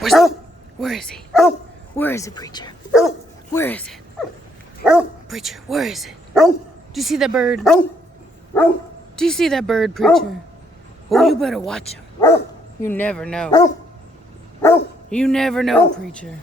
Where is he? Where is it, Preacher? Where is it? Preacher, where is it? Do you see that bird? Do you see that bird, Preacher? Oh, you better watch him. You never know. You never know, Preacher.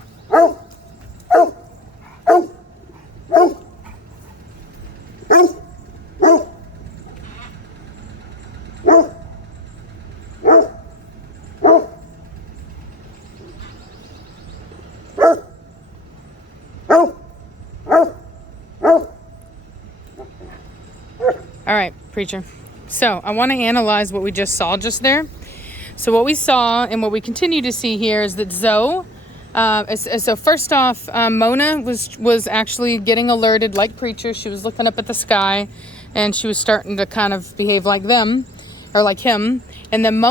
All right, Preacher. So I want to analyze what we just saw just there. So what we saw and what we continue to see here is that Zoe, so first off, Mona was actually getting alerted like Preacher. She was looking up at the sky and she was starting to kind of behave like them or like him. And then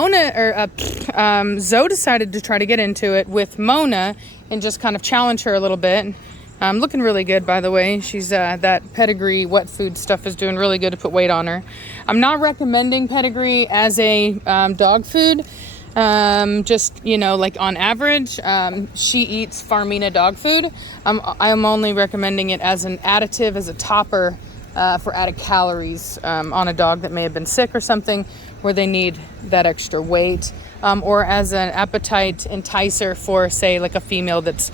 Zoe decided to try to get into it with Mona and just kind of challenge her a little bit. Looking really good, by the way. She's that pedigree wet food stuff is doing really good to put weight on her. I'm not recommending pedigree as a dog food. Just, like on average, she eats Farmina dog food. I'm only recommending it as an additive, as a topper for added calories on a dog that may have been sick or something where they need that extra weight, or as an appetite enticer for, say, like a female that's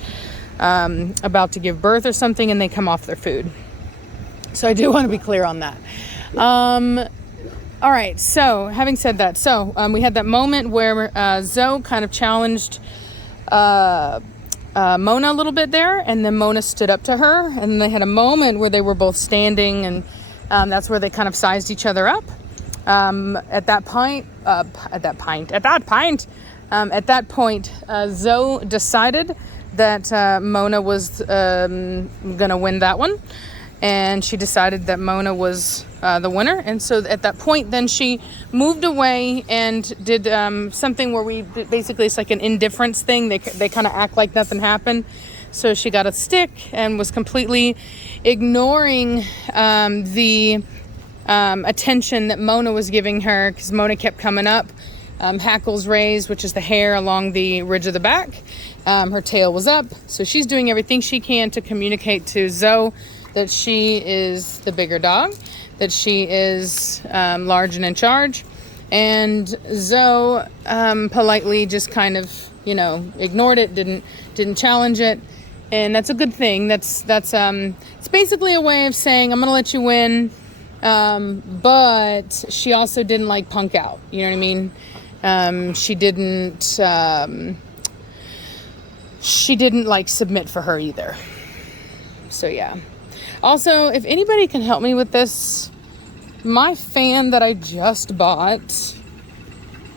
about to give birth or something and they come off their food. So I do want to be clear on that. All right, so having said that, we had that moment where Zoe kind of challenged Mona a little bit there, and then Mona stood up to her, and then they had a moment where they were both standing, and that's where they kind of sized each other up. At that point, Zoe decided that Mona was gonna win that one, and she decided that Mona was the winner. And so at that point, then she moved away and did something where basically it's like an indifference thing. They kind of act like nothing happened. So she got a stick and was completely ignoring the attention that Mona was giving her, because Mona kept coming up. Hackles raised, which is the hair along the ridge of the back. Her tail was up. So she's doing everything she can to communicate to Zoe that she is the bigger dog, that she is large and in charge. And Zoe politely just kind of, ignored it, didn't challenge it. And that's a good thing. That's it's basically a way of saying, I'm going to let you win. But she also didn't punk out. You know what I mean? She didn't submit for her either. So yeah. Also, if anybody can help me with this, my fan that I just bought,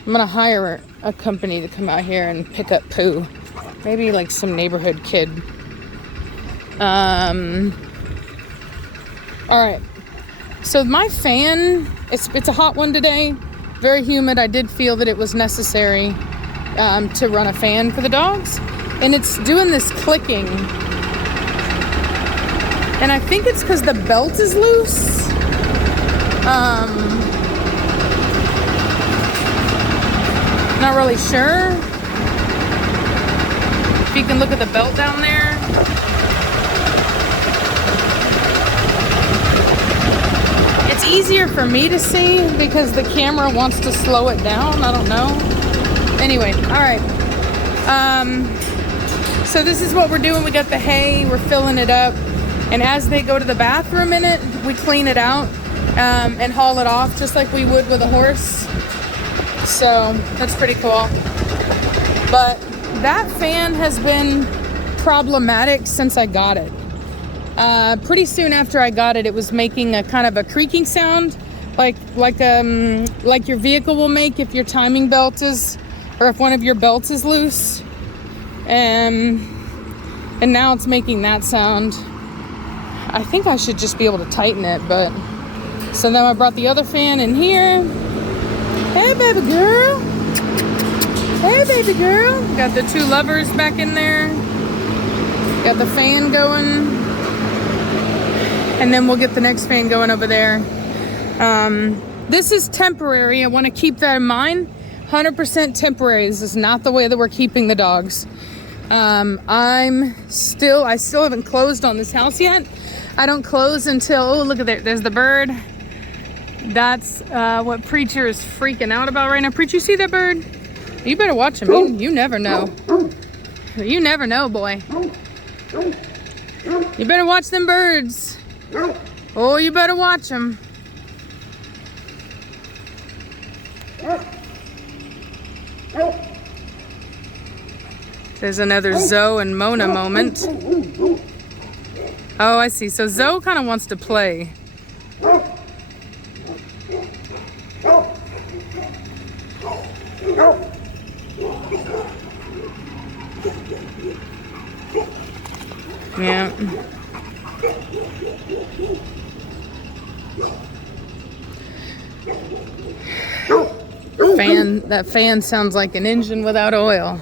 I'm gonna hire a company to come out here and pick up poo. Maybe some neighborhood kid. Alright. So my fan, it's a hot one today. Very humid. I did feel that it was necessary to run a fan for the dogs. And it's doing this clicking. And I think it's because the belt is loose. Not really sure. If you can look at the belt down there. It's easier for me to see because the camera wants to slow it down. I don't know. Anyway, all right. So this is what we're doing. We got the hay. We're filling it up. And as they go to the bathroom in it, we clean it out and haul it off just like we would with a horse. So that's pretty cool. But that fan has been problematic since I got it. Pretty soon after I got it, it was making a kind of a creaking sound, like your vehicle will make if your timing belt is, or if one of your belts is loose. And now it's making that sound. I think I should just be able to tighten it, but so now I brought the other fan in here. Hey, baby girl. Hey, baby girl. Got the two levers back in there. Got the fan going. And then we'll get the next fan going over there. This is temporary. I want to keep that in mind. 100% temporary. This is not the way that we're keeping the dogs. I still haven't closed on this house yet. I don't close until, oh, look at there. There's the bird. That's what Preacher is freaking out about right now. Preacher, you see that bird? You better watch him. You never know. You never know, boy. You better watch them birds. Oh, you better watch them. There's another Zoe and Mona moment. Oh, I see. So Zoe kind of wants to play. Yeah. That fan sounds like an engine without oil.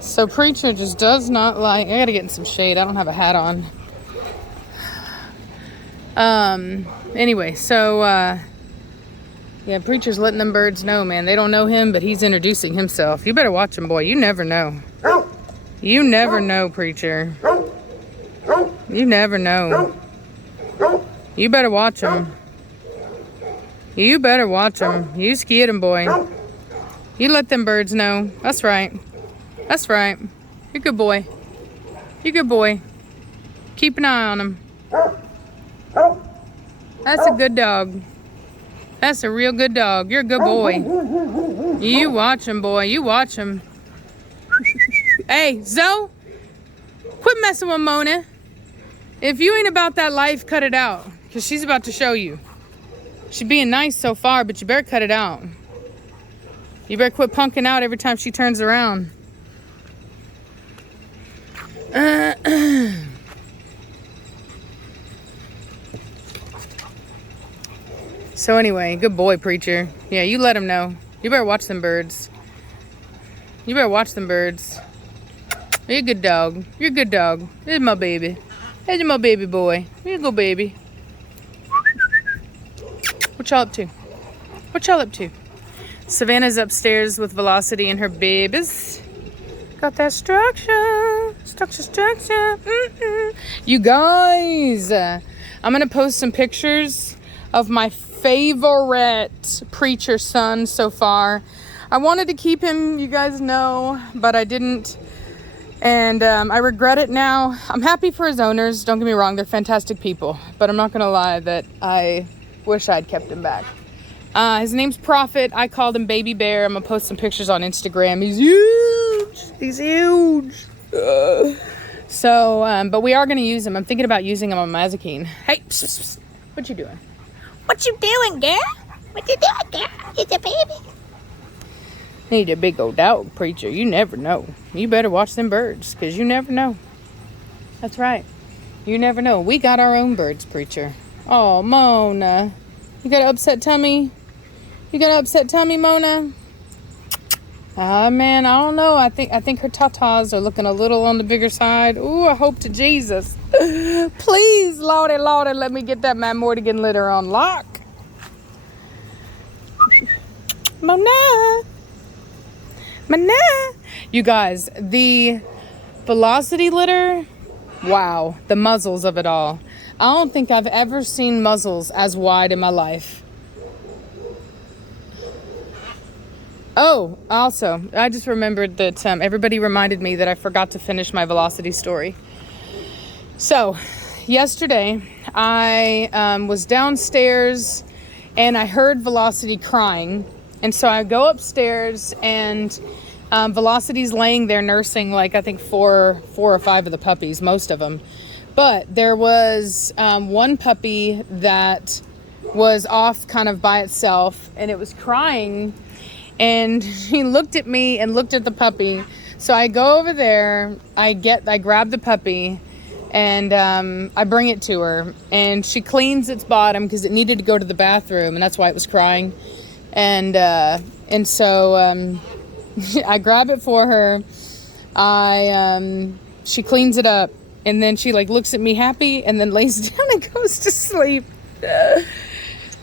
So Preacher just does not like, I gotta get in some shade. I don't have a hat on. Anyway, so yeah, Preacher's letting them birds know, man. They don't know him, but he's introducing himself. You better watch him, boy. You never know. You never know, Preacher. You never know. You better watch him. You better watch him. You scared him, boy. You let them birds know. That's right. That's right. You're a good boy. You're a good boy. Keep an eye on him. That's a good dog. That's a real good dog. You're a good boy. You watch him, boy. You watch him. Hey, Zoe, quit messing with Mona. If you ain't about that life, cut it out. Because she's about to show you. She's being nice so far, but you better cut it out. You better quit punking out every time she turns around. So anyway, good boy, Preacher. Yeah, you let him know. You better watch them birds. You better watch them birds. You're a good dog. You're a good dog. This is my baby. This is my baby boy. Here you go, baby. What y'all up to? What y'all up to? Savannah's upstairs with Velocity and her babies. Got that structure. Structure. You guys, I'm going to post some pictures of my favorite Preacher son so far. I wanted to keep him, you guys know, but I didn't. And I regret it now. I'm happy for his owners. Don't get me wrong. They're fantastic people. But I'm not going to lie that I wish I'd kept him back. His name's Prophet. I called him Baby Bear. I'm going to post some pictures on Instagram. He's huge. He's huge. But we are going to use him. I'm thinking about using him on Mazikeen. Hey, psst. What you doing? What you doing, girl? What you doing, girl? It's a baby. Need a big old dog, Preacher. You never know. You better watch them birds, because you never know. That's right. You never know. We got our own birds, Preacher. Oh, Mona. You got an upset tummy? You got an upset tummy, Mona? Ah, man, I don't know. I think her tatas are looking a little on the bigger side. Ooh, I hope to Jesus. Please, Lordy, let me get that Matt Mortigan litter on lock. Mona. You guys, the Velocity litter, wow, the muzzles of it all. I don't think I've ever seen muzzles as wide in my life. Oh, also, I just remembered that everybody reminded me that I forgot to finish my Velocity story. So, yesterday, I was downstairs and I heard Velocity crying. And so I go upstairs and Velocity's laying there nursing like I think four or five of the puppies, most of them. But there was one puppy that was off kind of by itself and it was crying and she looked at me and looked at the puppy. So I go over there, I grab the puppy and I bring it to her and she cleans its bottom because it needed to go to the bathroom and that's why it was crying. And so I grab it for her. She cleans it up and then she like looks at me happy and then lays down and goes to sleep.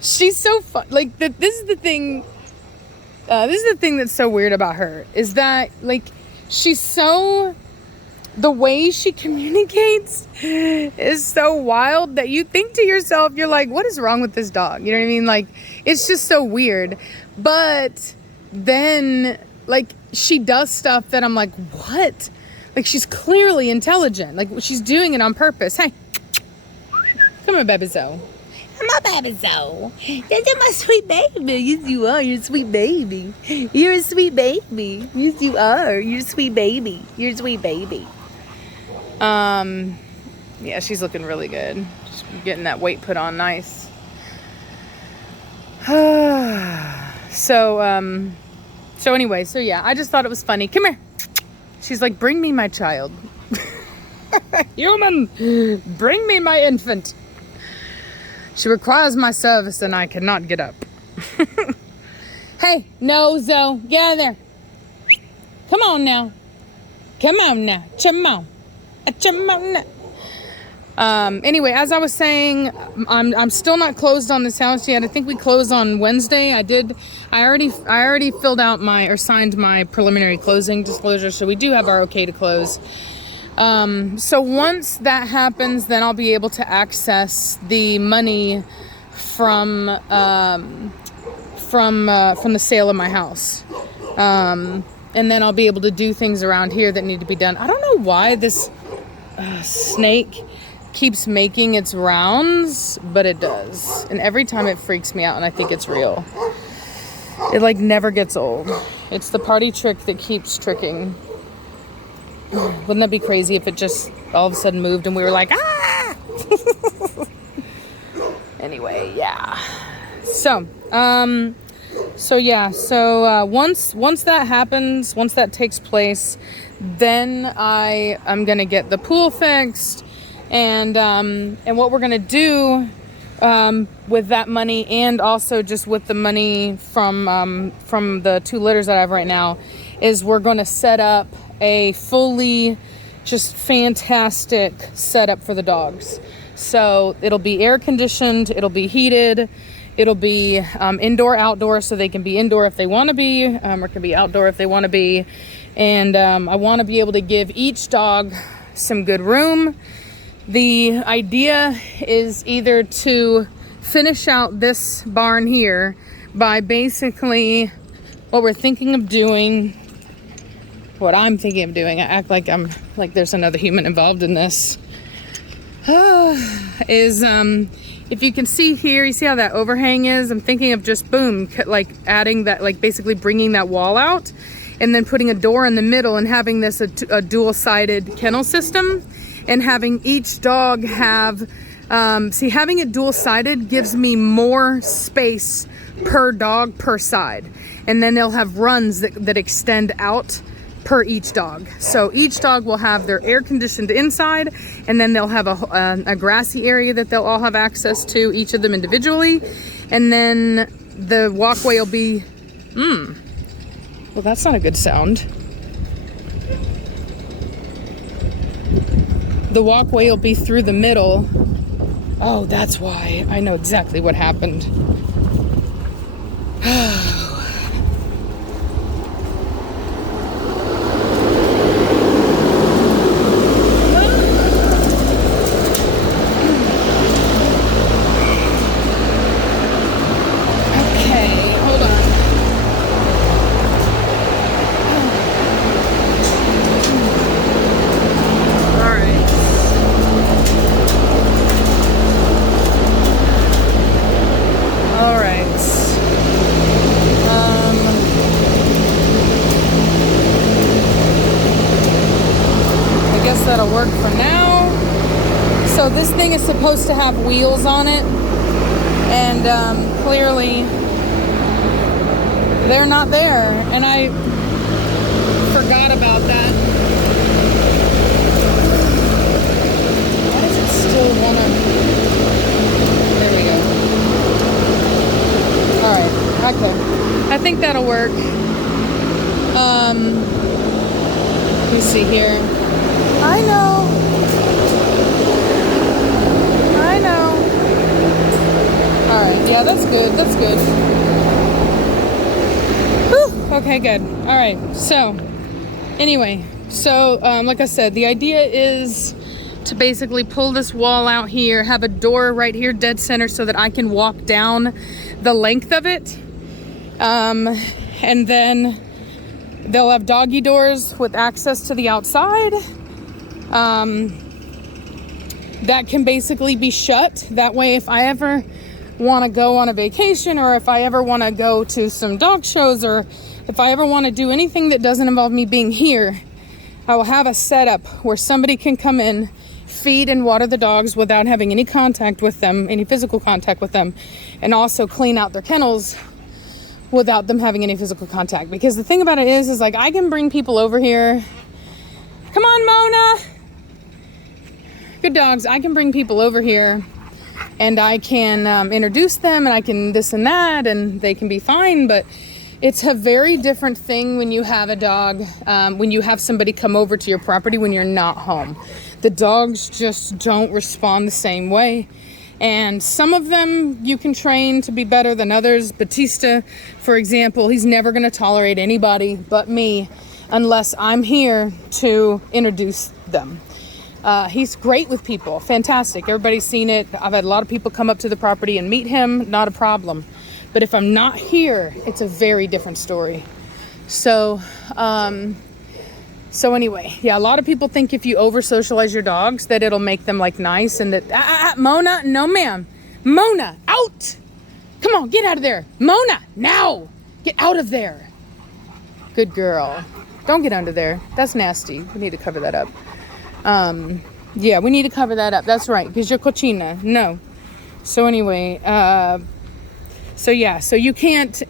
She's so fun. Like, this is the thing. This is the thing that's so weird about her, is that, like, she's so... The way she communicates is so wild that you think to yourself, you're like, what is wrong with this dog? You know what I mean? Like, it's just so weird. But then, like, she does stuff that I'm like, what? Like, she's clearly intelligent. Like, she's doing it on purpose. Hey, come here, baby Zoe. My baby Zoe. That's my sweet baby. Yes, you are. You're a sweet baby. You're a sweet baby. Yes, you are. You're a sweet baby. You're a sweet baby. Yeah, she's looking really good. Just getting that weight put on nice. So anyway, so yeah, I just thought it was funny. Come here. She's like, bring me my child. Human, bring me my infant. She requires my service and I cannot get up. Hey, no, Zoe, get out of there. Come on now. Come on now. Come on. Anyway, as I was saying, I'm still not closed on this house yet. I think we close on Wednesday. I already filled out signed my preliminary closing disclosure, so we do have our okay to close. So once that happens, then I'll be able to access the money from the sale of my house. And then I'll be able to do things around here that need to be done. I don't know why this snake keeps making its rounds, but it does. And every time it freaks me out and I think it's real. It like never gets old. It's the party trick that keeps tricking. Wouldn't that be crazy if it just all of a sudden moved and we were like, ah! Anyway, yeah. So once that happens, once that takes place, then I am gonna get the pool fixed, and what we're gonna do with that money, and also just with the money from the 2 litters that I have right now, is we're gonna set up a fully just fantastic setup for the dogs. So it'll be air conditioned, it'll be heated, it'll be indoor, outdoor, so they can be indoor if they want to be, or can be outdoor if they want to be. And I want to be able to give each dog some good room. The idea is either to finish out this barn here by basically what we're thinking of doing, what I'm thinking of doing. I act like I'm like there's another human involved in this. Is if you can see here, you see how that overhang is? I'm thinking of just boom, like adding that, like basically bringing that wall out and then putting a door in the middle and having this a dual-sided kennel system, and having each dog have, having it dual-sided gives me more space per dog per side. And then they'll have runs that extend out per each dog. So each dog will have their air conditioned inside, and then they'll have a grassy area that they'll all have access to, each of them individually. And then the walkway will be, well, that's not a good sound. The walkway will be through the middle. Oh, that's why. I know exactly what happened. That'll work for now. So this thing is supposed to have wheels on it, and clearly they're not there, and I forgot about that. Why does it still want to? There we go. Alright, okay, I think that'll work. Let me see here. I know. Alright, yeah, Yeah, that's good. That's good. Whew. Okay, good. All right. So, anyway, like I said, the idea is to basically pull this wall out here, have a door right here dead center so that I can walk down the length of it. And then they'll have doggy doors with access to the outside. That can basically be shut. That way, if I ever want to go on a vacation, or if I ever want to go to some dog shows, or if I ever want to do anything that doesn't involve me being here, I will have a setup where somebody can come in, feed and water the dogs without having any contact with them, any physical contact with them, and also clean out their kennels without them having any physical contact. Because the thing about it is like, I can bring people over here. Come on, Mona. Good dogs. I can bring people over here and I can introduce them, and I can this and that, and they can be fine. But it's a very different thing when you have a dog, when you have somebody come over to your property when you're not home. The dogs just don't respond the same way. And some of them you can train to be better than others. Batista, for example, he's never going to tolerate anybody but me unless I'm here to introduce them. He's great with people. Fantastic. Everybody's seen it. I've had a lot of people come up to the property and meet him. Not a problem. But if I'm not here, it's a very different story. So anyway, yeah, a lot of people think if you over socialize your dogs that it'll make them like nice, and that, Mona, no ma'am. Mona, out. Come on, get out of there. Mona, now. Get out of there. Good girl. Don't get under there. That's nasty. We need to cover that up. Yeah, we need to cover that up. That's right, because you're cochina. No. So anyway, so yeah, so you can't,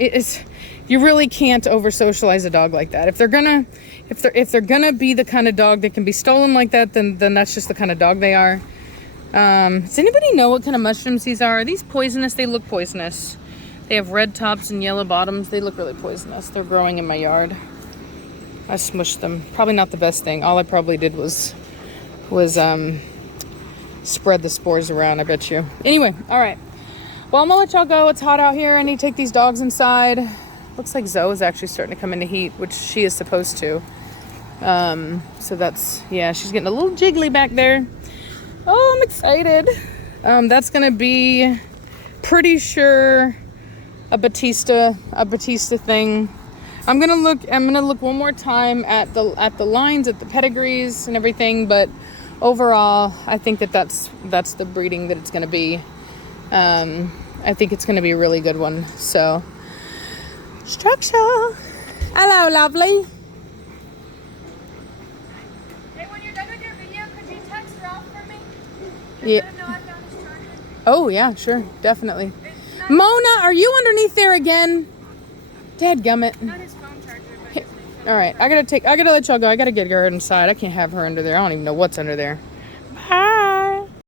you really can't over socialize a dog like that. If they're gonna be the kind of dog that can be stolen like that, then that's just the kind of dog they are. Does anybody know what kind of mushrooms these are? Are these poisonous? They look poisonous. They have red tops and yellow bottoms. They look really poisonous. They're growing in my yard. I smushed them. Probably not the best thing. All I probably did was spread the spores around, I bet you. Anyway, all right. Well, I'm gonna let y'all go. It's hot out here. I need to take these dogs inside. Looks like Zoe is actually starting to come into heat, which she is supposed to. So that's, yeah, she's getting a little jiggly back there. Oh, I'm excited. That's gonna be pretty sure a Batista thing. I'm gonna look one more time at the lines, at the pedigrees and everything, but overall, I think that's the breeding that it's gonna be. I think it's gonna be a really good one. So, structure. Hello, lovely. Hey, when you're done with your video, could you text Ralph for me? Yeah. Let him know I found his charger. Oh yeah, sure, definitely. Mona, are you underneath there again? Dadgummit. Not his phone charger, but his All right, I gotta let y'all go. I gotta get her inside. I can't have her under there. I don't even know what's under there.